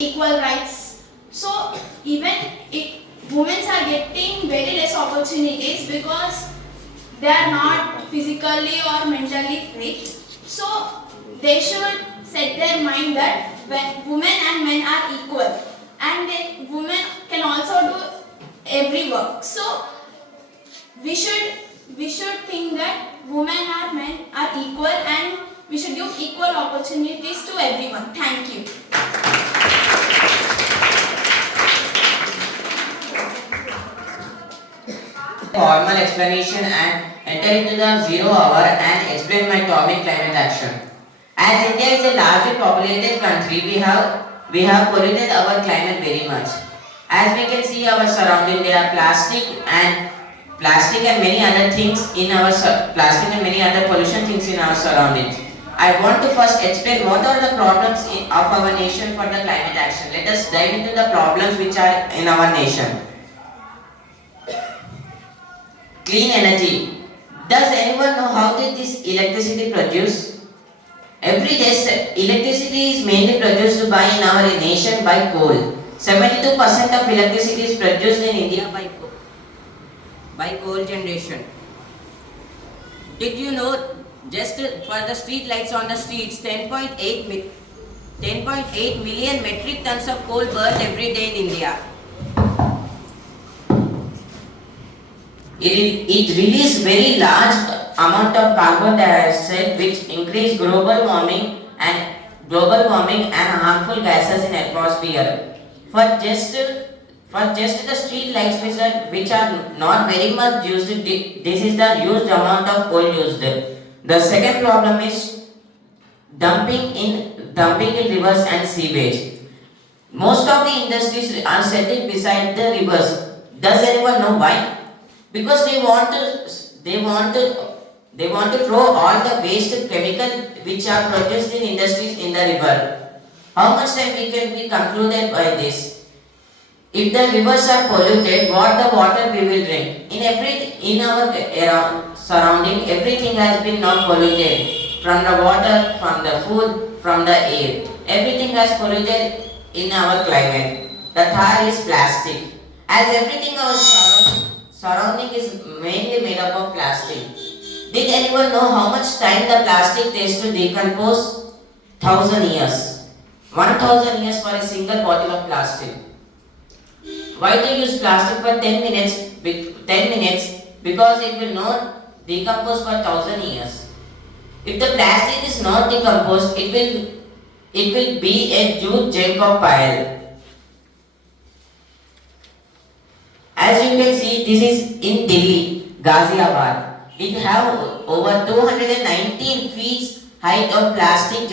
equal rights. So even women are getting very less opportunities because they are not physically or mentally fit. So they should set their mind that when women and men are equal, and then women can also do every work. So we should think that women and men are equal, and we should give equal opportunities to everyone. Thank you. Formal explanation and enter into the 0 hour and explain my topic climate action. As India is a largely populated country, we have polluted our climate very much. As we can see our surrounding, there are plastic and many other things in our plastic and many other pollution things in our surroundings. I want to first explain what are the problems of our nation for the climate action. Let us dive into the problems which are in our nation. Clean energy. Does anyone know how did this electricity produce? Every day, electricity is mainly produced in our nation by coal. 72% of electricity is produced in India by coal generation. Did you know just for the street lights on the streets, 10.8 million metric tons of coal burned every day in India. It releases very large amount of carbon dioxide, which increase global warming and harmful gases in atmosphere. For just the street lights which are not very much used, this is the used amount of coal used. The second problem is dumping in rivers and sewage. Most of the industries are setting beside the rivers. Does anyone know why? Because they want to throw all the waste chemical which are produced in industries in the river. How much time we can be concluded by this? If the rivers are polluted, what the water we will drink? In our surrounding, everything has been now polluted. From the water, from the food, from the air. Everything has polluted in our climate. The third is plastic. As everything our surrounding is mainly made up of plastic. Did anyone know how much time the plastic takes to decompose? 1000 years. 1000 years for a single bottle of plastic. Why to use plastic for 10 minutes? Because it will not decompose for 1000 years. If the plastic is not decomposed, it will be a huge chunk of pile. As you can see, this is in Delhi, Ghaziabad. It have over 219 feet height of plastic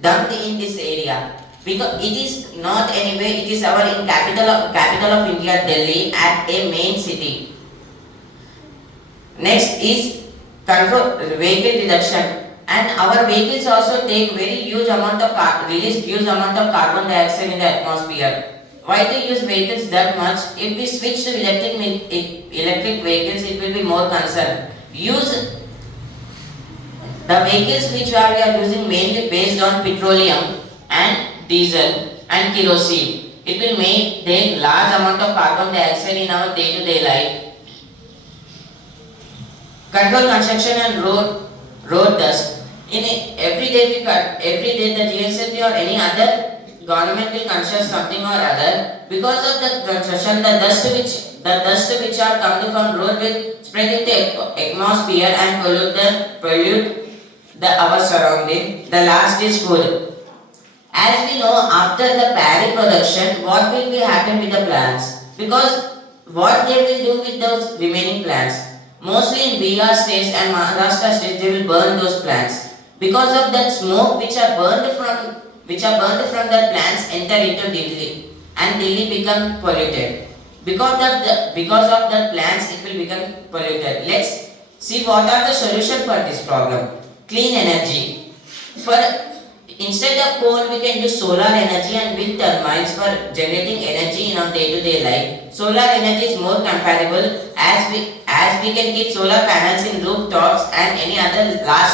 dumped in this area. Because it is not anywhere, it is our capital of India, Delhi, at a main city. Next is control vehicle reduction. And our vehicles also take release huge amount of carbon dioxide in the atmosphere. Why to use vehicles that much? If we switch to electric vehicles, it will be more concerned. Use the vehicles which we are using mainly based on petroleum and diesel and kerosene. It will take large amount of carbon dioxide in our day-to-day life. Control construction and road dust. Every day the GSFP or any other government will construct something or other. Because of the construction, the dust which are coming from road will spread into atmosphere and pollute our surrounding. The last is food. As we know, after the paddy production, what will be happen with the plants? Because what they will do with those remaining plants? Mostly in Bihar states and Maharashtra states, they will burn those plants. Because of that smoke which are burned from the plants enter into Delhi, and Delhi become polluted. Because of the plants, it will become polluted. Let's see what are the solution for this problem. Clean energy. Instead of coal, we can use solar energy and wind turbines for generating energy in our day-to-day life. Solar energy is more compatible as we can keep solar panels in rooftops and any other large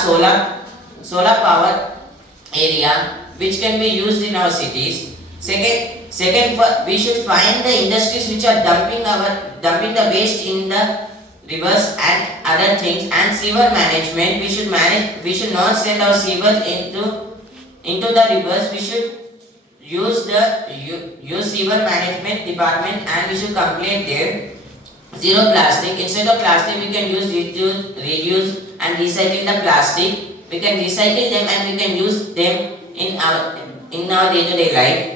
solar power area which can be used in our cities. We should find the industries which are dumping the waste in the rivers and other things. And sewer management, we should not send our sewers into the rivers. We should use sewer management department, and we should complete there. Zero plastic. Instead of plastic, we can use reduce and recycle the plastic. We can recycle them and we can use them in our day-to-day life.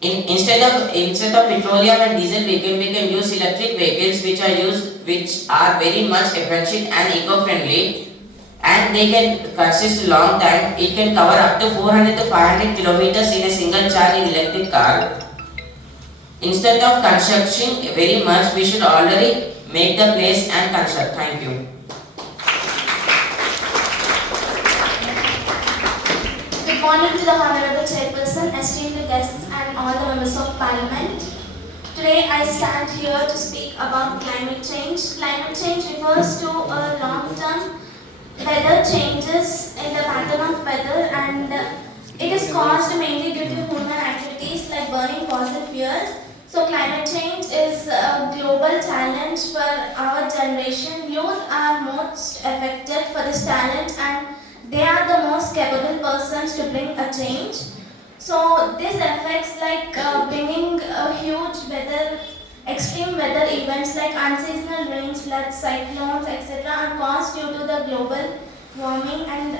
Instead of petroleum and diesel vehicle, we can use electric vehicles which are very much efficient and eco-friendly, and they can consist long time. It can cover up to 400 to 500 kilometers in a single charge in electric car. Instead of construction very much, we should already make the place and construct. Thank you. Good morning to the Honorable Chairperson, esteemed guests and all the members of Parliament. Today I stand here to speak about climate change. Climate change refers to a long-term weather changes in the pattern of weather, and it is caused mainly due to human activities like burning fossil fuels. So climate change is a global challenge for our generation. Youth are most affected for this challenge, and they are the most capable persons to bring a change. So this affects like bringing a huge extreme weather events like unseasonal rains, floods, cyclones, etc. are caused due to the global warming and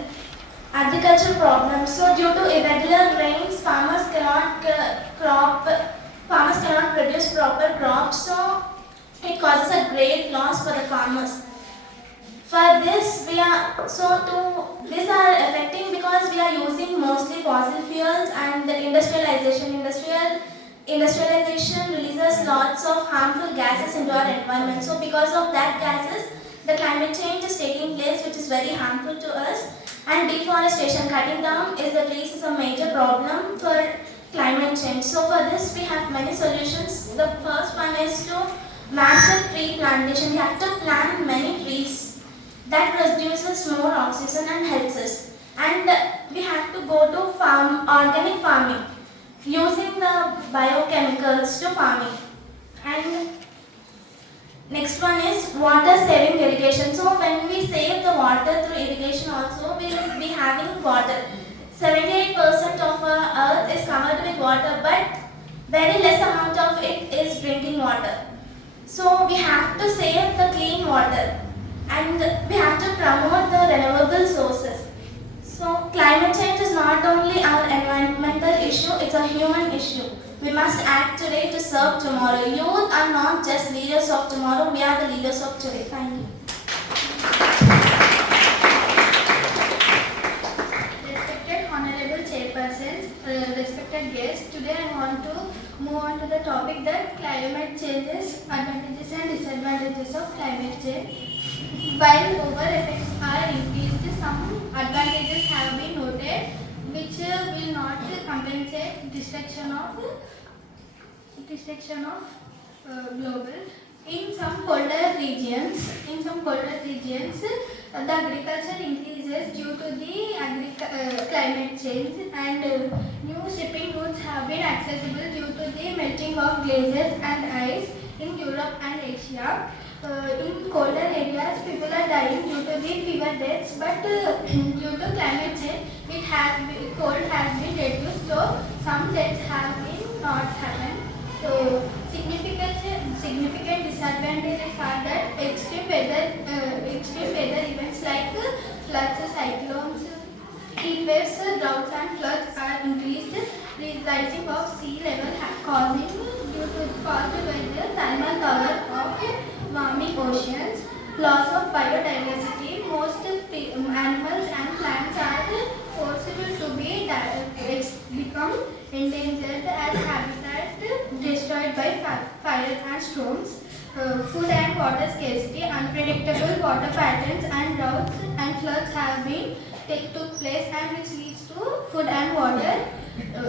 agricultural problems. So due to irregular rains, farmers cannot produce proper crops. So it causes a great loss for the farmers. For this, these are affecting because we are using mostly fossil fuels, and the industrialization releases lots of harmful gases into our environment. So because of that gases, the climate change is taking place, which is very harmful to us. And deforestation, cutting down the trees is a major problem for climate change. So for this, we have many solutions. The first one is to massive tree plantation. We have to plant many trees. That produces more oxygen and helps us. And we have to go to organic farming, using the biochemicals to farming. And next one is water saving irrigation. So when we save the water through irrigation also, we will be having water. 78% of our earth is covered with water, but very less amount of it is drinking water. So we have to save the clean water, and we have to promote the renewable sources. So climate change is not only our environmental issue, it's a human issue. We must act today to serve tomorrow. Youth are not just leaders of tomorrow, we are the leaders of today. Thank you. Respected Honorable Chairpersons, respected guests, today I want to move on to the topic that climate changes, advantages and disadvantages of climate change. While over effects are increased, some advantages have been noted which will not compensate destruction of global. In some colder regions, the agriculture increases due to the climate change, and new shipping routes have been accessible due to the melting of glaciers and ice in Europe and Asia. In colder areas, people are dying due to the fever deaths, but due to climate change, cold has been reduced, so some deaths have been not happened. So significant disadvantages are that extreme weather events like floods, cyclones, heat waves, droughts and floods are increased. Rising of sea level caused by the thermal power of warming oceans. Loss of biodiversity. Most animals and plants are forced to become endangered as habitat destroyed by fire and storms. Food and water scarcity. Unpredictable water patterns and droughts and floods have been took place, and which leads to food and water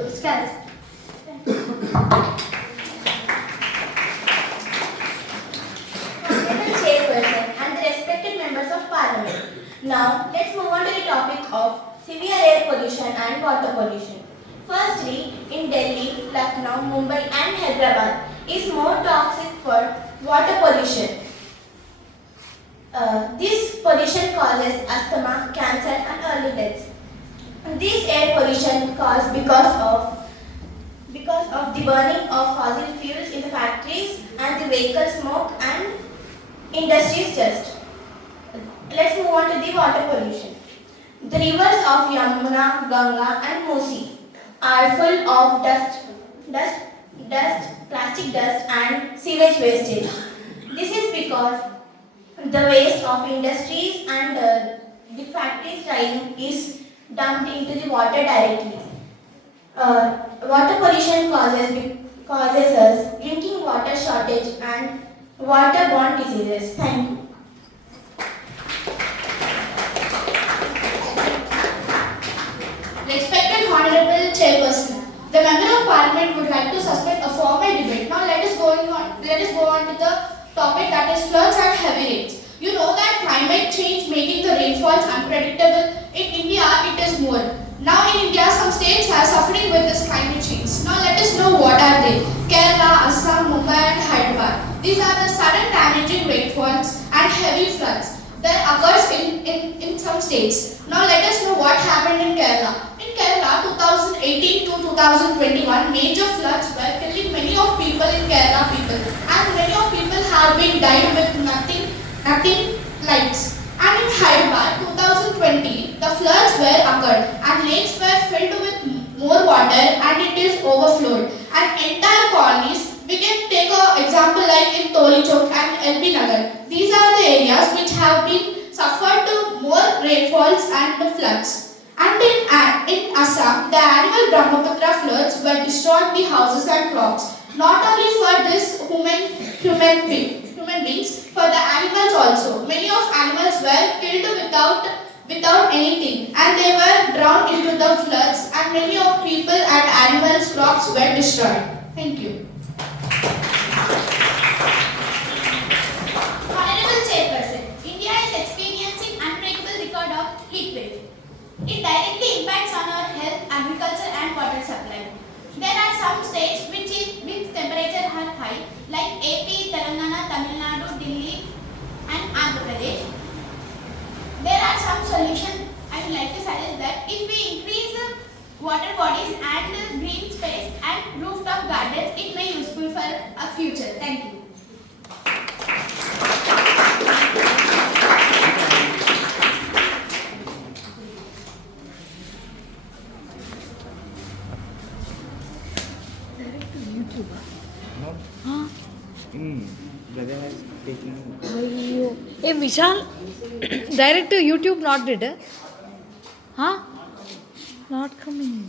scarcity. Honorable Chairperson and the respected members of Parliament. Now, let's move on to the topic of severe air pollution and water pollution. Firstly, in Delhi, Lucknow, Mumbai and Hyderabad is more toxic for water pollution. This pollution causes asthma, cancer and early deaths. This air pollution caused because of the burning of fossil fuels in the factories and the vehicle smoke and industries dust. Let's move on to the water pollution. The rivers of Yamuna, Ganga and Musi are full of plastic dust and sewage wastage. This is because the waste of industries and the factories drying is dumped into the water directly. Water pollution causes us drinking water shortage and waterborne diseases. Thank you. Respected Honorable Chairperson, the Member of Parliament would like to suspend a formal debate. Now let us go on to the topic, that is floods and heavy rains. You know that climate change making the rainfalls unpredictable. In India, it is more. Now in India, some states are suffering with this climate change. Now let us know what are they. Kerala, Assam, Mumbai and Hyderabad. These are the sudden damaging rainfalls and heavy floods that occurs in some states. Now let us know what happened in Kerala. In Kerala, 2018 to 2021, major floods were killing many of people in Kerala and many of people have been died with nothing lives. And in Hyderabad, 2020, the floods were occurred and lakes were filled with more water and it is overflowed. And entire colonies, we can take an example like in Tolichok and LB Nagar. These are the areas which have been suffered to more rainfalls and the floods. And in Assam, the annual Brahmaputra floods were destroying the houses and crops. Not only for this human beings, for the animals also. Many of animals were killed without anything and they were drowned into the floods and many of people and animals' crops were destroyed. Thank you. Honorable Chairperson, India is experiencing unbreakable record of heat wave. It directly impacts on our health, agriculture and water supply. There are some states which temperature are high like AP, Telangana, Tamil Nadu, Delhi and Andhra Pradesh. There are some solutions I would like to suggest that if we increase the water bodies and the green space and rooftop gardens, it may be useful for a future. Thank you. Brother has taken. ಅಯ್ಯೋ ಏ Vishal direct YouTube not did ಹಾಂ not coming